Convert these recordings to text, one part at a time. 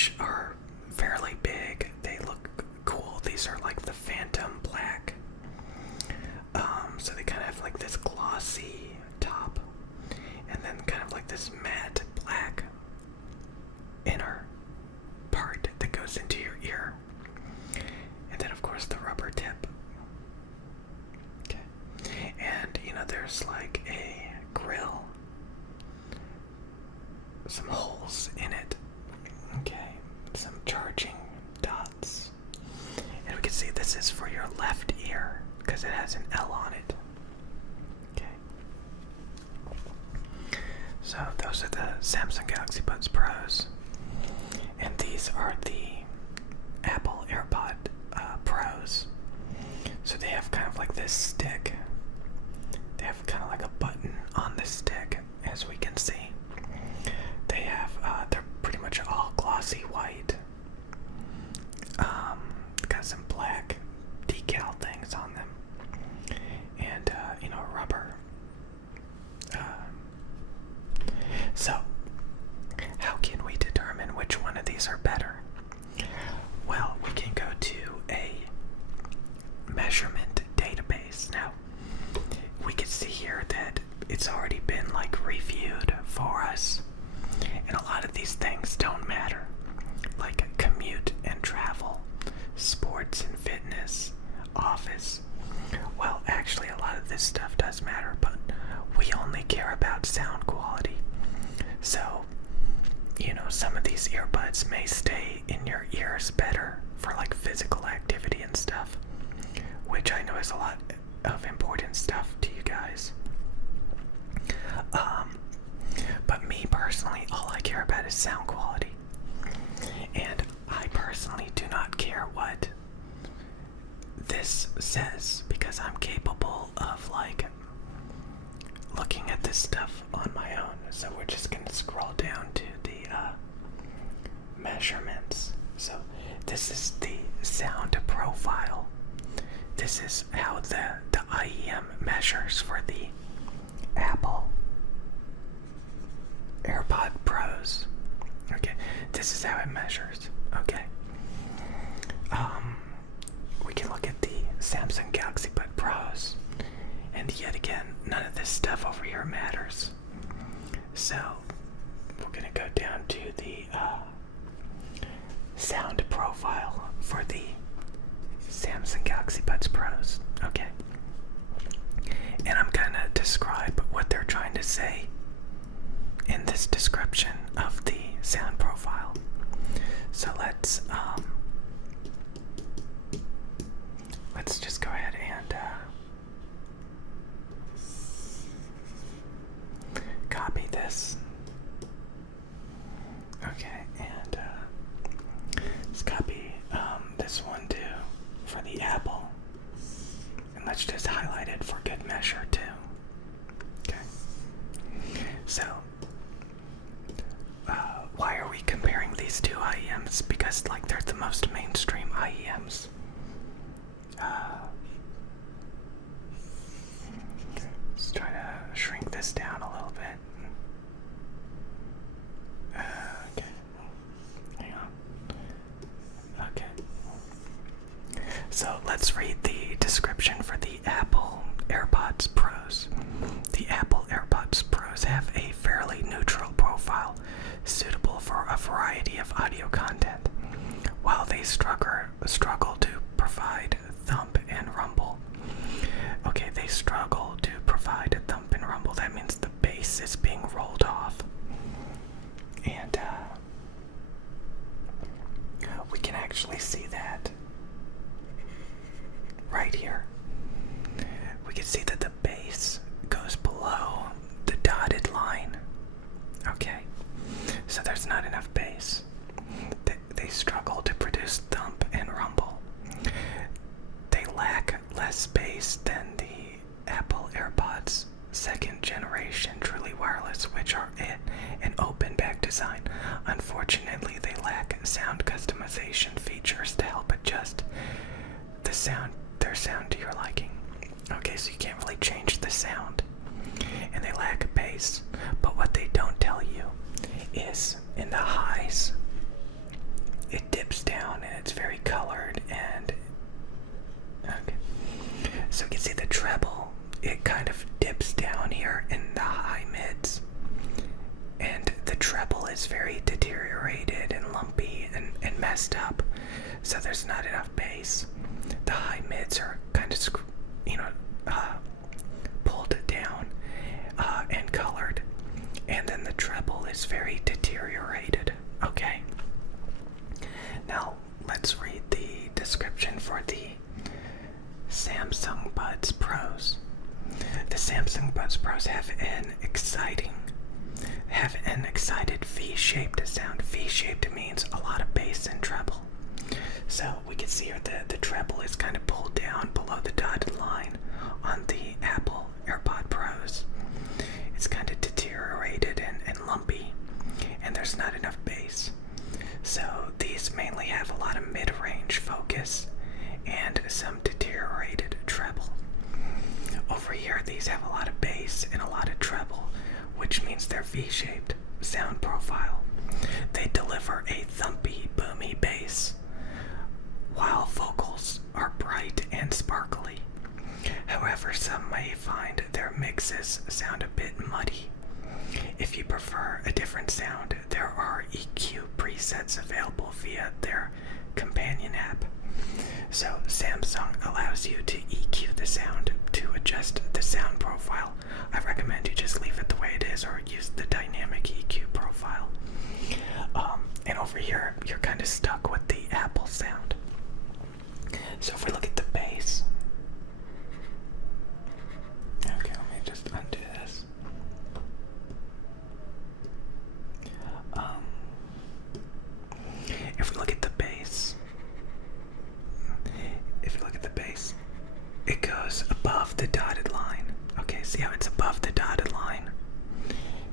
which are fairly big. They look cool. These are like the Phantom Black. So they kind of have like this glossy top, and then kind of like this matte black inner part that goes into your ear. And then of course the rubber tip. Okay. And there's like a grill, some holes in it. Okay. Some charging dots. And we can see this is for your left ear because it has an L on it. Okay. So those are the Samsung Galaxy Buds Pros. And these are the Apple AirPod Pros. So they have kind of like this stick. They have kind of like a button on the stick, as we can see. They have, they're pretty much all glossy white. Got some black decal things on them. And, rubber. So, how can we determine which one of these are better? Well, we can go to a measurement database. Now, we can see here that it's already been like reviewed for us. And a lot of these things don't matter. Like commute and travel, sports and fitness, office. Well, actually a lot of this stuff does matter, but we only care about sound quality. So, some of these earbuds may stay in your ears better for like physical activity and stuff, which I know is a lot of important stuff to you guys. But me personally, all I care about is sound quality. And I personally do not care what this says, because I'm capable of like looking at this stuff on my own. So we're just gonna scroll down to the measurements. So this is the sound profile. This is how the IEM measures for the Apple AirPod Pros. Okay, this is how it measures. Okay. We can look at the Samsung Galaxy Bud Pros, and yet again, none of this stuff over here matters. So we're gonna go down to the sound profile for the Samsung Galaxy Buds Pros. Okay. And I'm gonna describe what they're trying to say in this description of the sound profile. So let's just go ahead and copy this. Okay, and let's copy this one too for the Apple, and let's just highlight it for good measure too. Okay, so why are we comparing these two IEMs? Because like they're the most mainstream IEMs. Let's try to shrink this down a little bit. Okay. Hang on. Okay. So let's read the description for the Apple AirPods Pros. The Apple AirPods Pros have a fairly neutral profile, suitable for a variety of audio content, while they struggle to provide thump and rumble. Okay, they struggle to provide a thump and rumble. That means the bass is being rolled off. And we can actually see that right here. We can see that the bass goes below the dotted line. Okay, so there's not enough bass. They struggle to produce thump and rumble. They lack less bass than the Apple AirPods second generation truly wireless, which are an open back design. Unfortunately, they lack sound customization features to help adjust their sound to your liking. Okay, so you can't really change the sound. And they lack bass. But what they don't tell you is in the highs, So you can see the treble, it kind of dips down here in the high mids. And the treble is very deteriorated and lumpy and messed up. So there's not enough bass. The high mids are kind of, pulled down and colored. And then the treble is very deteriorated. Okay. Now, let's read the description for the Samsung Buds Pros. The Samsung Buds Pros have an excited V-shaped sound. V-shaped means a lot of bass and treble. So we can see here the treble is kind of pulled down below the dotted line on the Apple AirPod Pros. It's kind of deteriorated and lumpy, and there's not enough bass. So these mainly have a lot of mid-range focus and some deteriorated treble. Over here, these have a lot of bass and a lot of treble, which means they're V-shaped sound profile. They deliver a thumpy, boomy bass, while vocals are bright and sparkly. However, some may find their mixes sound a bit muddy. If you prefer a different sound, there are EQ presets available via their companion app. So Samsung allows you to EQ the sound to adjust the sound profile. I recommend you just leave it the way it is or use the dynamic EQ profile. And over here, you're kind of stuck with the Apple sound. So if we look at the bass. Okay, let me just undo this. If we look at the bass, it goes above the dotted line. Okay, see how it's above the dotted line?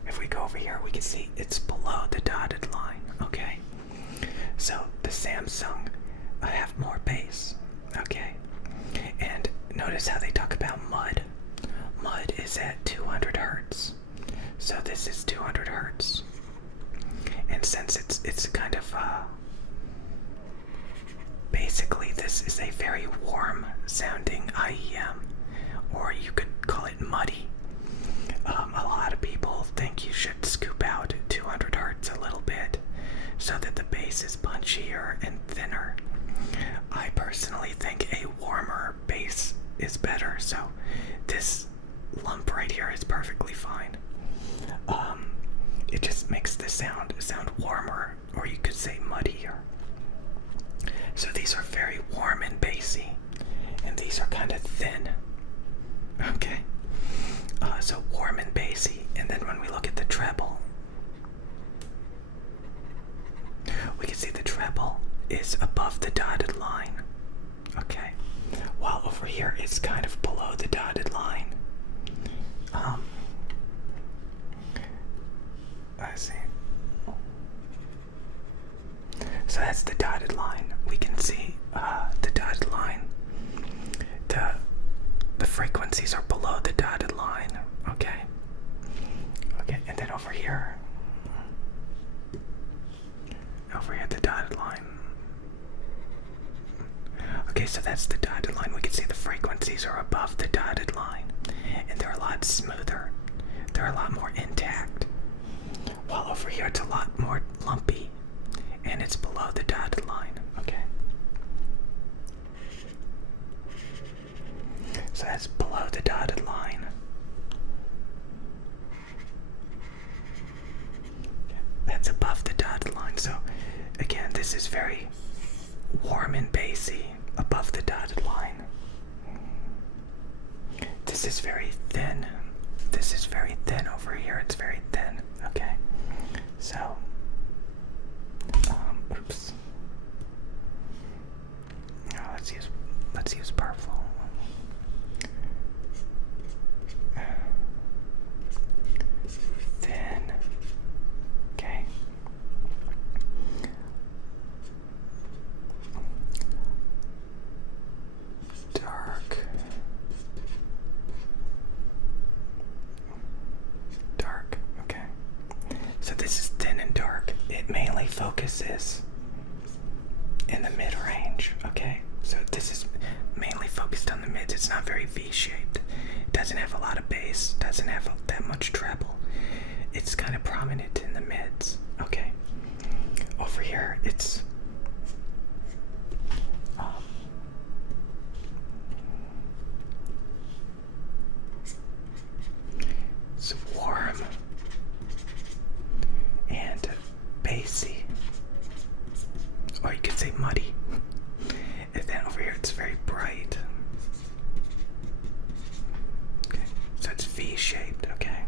If we go over here, we can see it's below the dotted line. Okay, so the Samsung have more bass. Okay, and notice how they talk about mud. Mud is at 200 hertz. So this is 200 hertz. And since it's kind of basically this is a very warm sounding IEM, or you could call it muddy. A lot of people think you should scoop out 200 hertz a little bit so that the bass is punchier and thinner. I personally think a warmer bass is better, so this lump right here is perfectly fine. It just makes the sound warmer, or you could say muddier. So these are very warm and bassy, and these are kind of thin. Okay, so warm and bassy, and then when we look at the treble, we can see the treble is above the dotted line. Okay, while over here it's kind of below the dotted line. Let's see. So that's the dotted line. We can see the dotted line. The frequencies are below the dotted line. Okay. Okay, and then over here, the dotted line. Okay, so that's the dotted line. We can see the frequencies are above the dotted line, and they're a lot smoother. They're a lot more intact. While over here, it's a lot more lumpy, and it's below the dotted line. Okay. So that's below the dotted line. That's above the dotted line. So again, this is very warm and bassy above the dotted line. This is very thin. This is very thin over here. It's very thin. Okay. So oops. Now let's use purple. Thin. Okay. Dark. Dark. Okay. So this is thin and dark. It mainly focuses in the mid-range. Okay. So this is mainly focused on the mids. It's not very V-shaped. It doesn't have a lot of bass, doesn't have that much treble. It's kind of prominent in the mids. Okay. Over here, it's warm and bassy, or you could say muddy. And then over here, it's very bright. Okay, so it's V-shaped. Okay.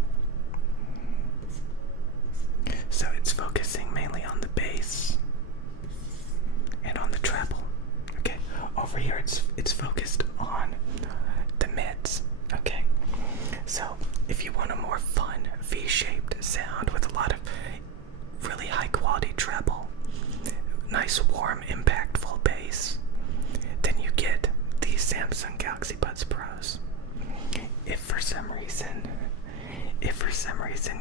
So it's focusing mainly on the bass and on the treble. Okay. Over here, it's focused on the mids. Okay. So if you want a more fun V-shaped sound with a lot of really high quality treble, nice warm impactful bass, then you get these Samsung Galaxy Buds Pros. If for some reason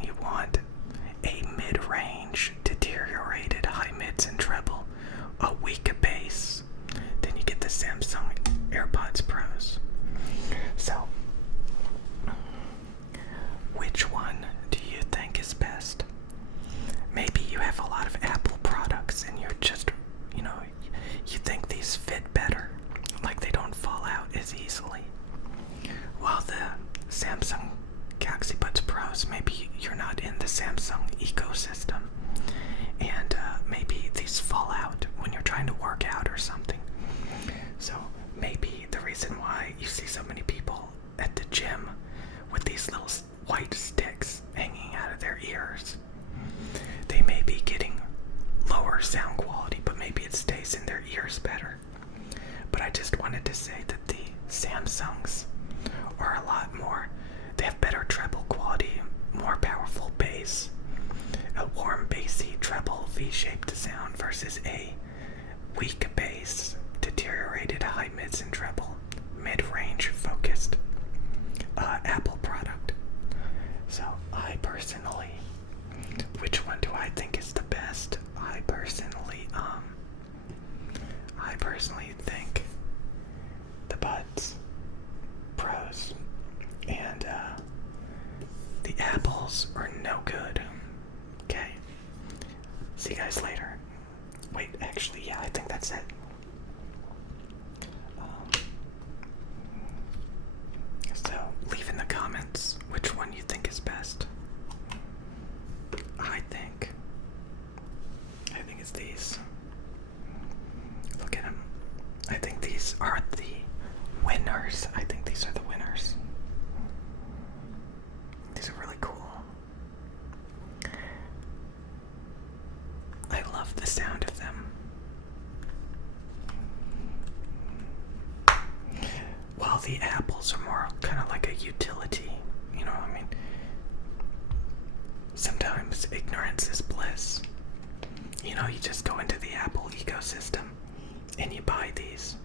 you want a mid-range deteriorated high mids and treble, a weak bass, then you get the Samsung AirPods Pros. So which one do you think is best? Maybe you have a lot of Apple products and you're just, you think these fit better, like they don't fall out as easily. While the Samsung Galaxy Buds Pros, maybe you're not in the Samsung ecosystem, and maybe these fall out when you're trying to work out or something. So maybe the reason why you see so many people at the gym with these little white sticks hanging out of their ears, they may be getting lower sound quality, but maybe it stays in their ears better. But I just wanted to say that the Samsungs are a lot more, they have better treble quality, more powerful bass, a warm bassy treble V-shaped sound versus a weak bass, deteriorated high mids and treble, mid-range focused Apple product. So I personally, which one do I think is the best? I personally think the Buds Pros, and the Apples are no good. Okay. See you guys later. Wait, actually, yeah, I think that's it. So leave in the comments which one you think is best. I think it's these. Look at them. I think these are the winners. I think these are the winners. These are really cool. I love the sound of them. While the Apples are more kind of like a utility, you know what I mean? Sometimes ignorance is bliss. You just go into the Apple ecosystem and you buy these.